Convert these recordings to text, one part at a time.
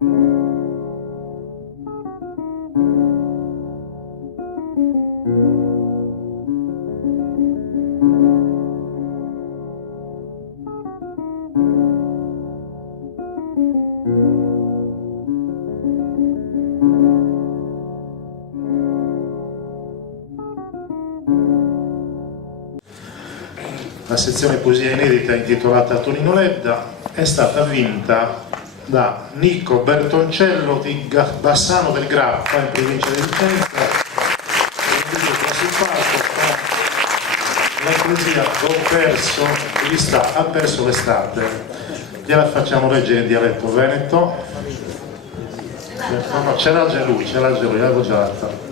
La sezione poesia inedita intitolata Tonino Ledda è stata vinta da Nico Bertoncello di Bassano del Grappa, in provincia di Vicenza, sul palco con la poesia Ha perso l'estate. Gliela facciamo leggere in dialetto veneto. No, ce l'ha già lui, l'avevo già fatta.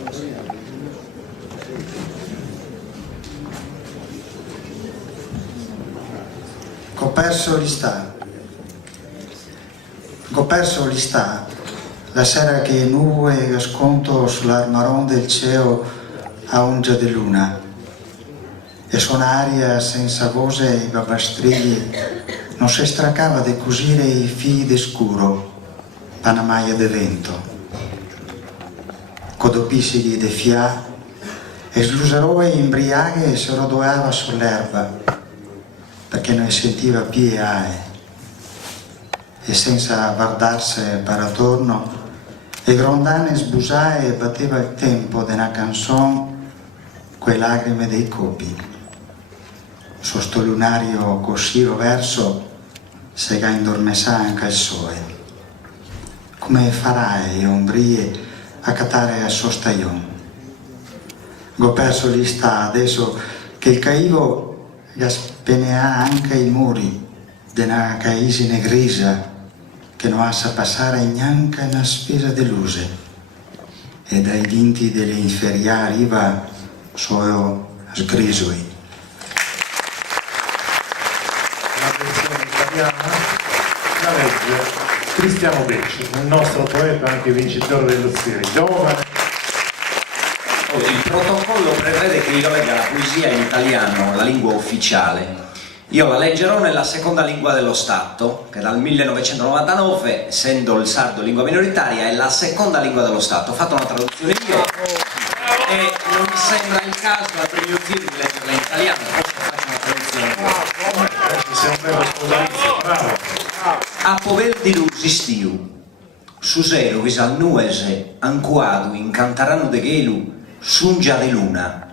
Ho perso l'istà, la sera che nuvole sconto sull'armaron del cielo a ungia di luna, e suon'aria senza voce e babbastrigli non si stracava di cosire i figli di scuro, panamaia de vento. Codopissigli de fià, e sluserò e imbriaghe e si rodoava sull'erba, perché non sentiva più ae, e senza guardarsi per attorno, e grondane sbusae e batteva il tempo della canzone quei lacrime dei copi. Su sto lunario così roverso se ga indormessà anche il sole. Come farai ombrie a catare a sostaglion? Go perso lì sta adesso che il caivo gaspenea anche i muri della caisine grisa che non sa passare neanche una spesa di luce, e dai dinti delle inferia riva sono sgrisoi. La versione italiana la legge Cristiano Becci, il nostro poeta anche vincitore dello Ziri, giovane. Il protocollo prevede che io legga la poesia in italiano, la lingua ufficiale. Io la leggerò nella seconda lingua dello Stato, che dal 1999, essendo il sardo lingua minoritaria, è la seconda lingua dello Stato. Ho fatto una traduzione io e non mi sembra il caso al premio Ziri di leggerla in italiano, forse faccio una traduzione. A povel di lusi stiu, su zero vis al nuese, ancuadu in cantarano de gelu, sungia de luna,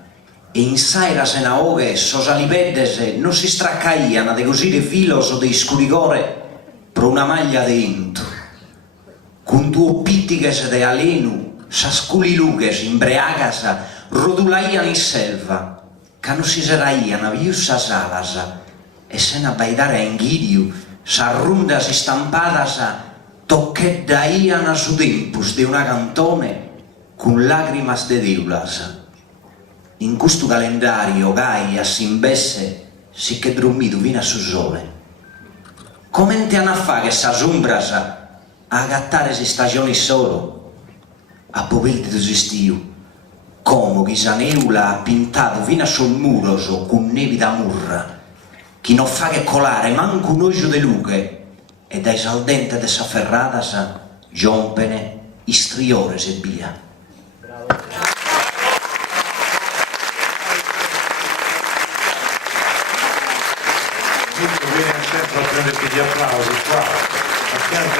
e in saira se naoghe sosalibedese non si straccaiana de cosire filos de iscurigore pro una maglia de intu, con tuo pittighes de alenu, sasculi lughes imbreagas rodulaian in selva, ca non si seraiana viussas alas, e se n'abbaidare a inghiriu, s'arrundas istampadas toccheddaiana su tempus de una cantone con lacrimas de deulas. In questo calendario Gaia si imbesse sì che drummidu vina su sole. Come te a fa che s'asombras a agattare si stagioni solo? A povelti di stiu, come chi s'aneula ha pintato vina sul muroso con nevi da murra, chi non fa che colare manco un oggio de luche, e dai saldente de s'afferradas giompene istriores e via. Viene al centro a prenderti gli applausi qua.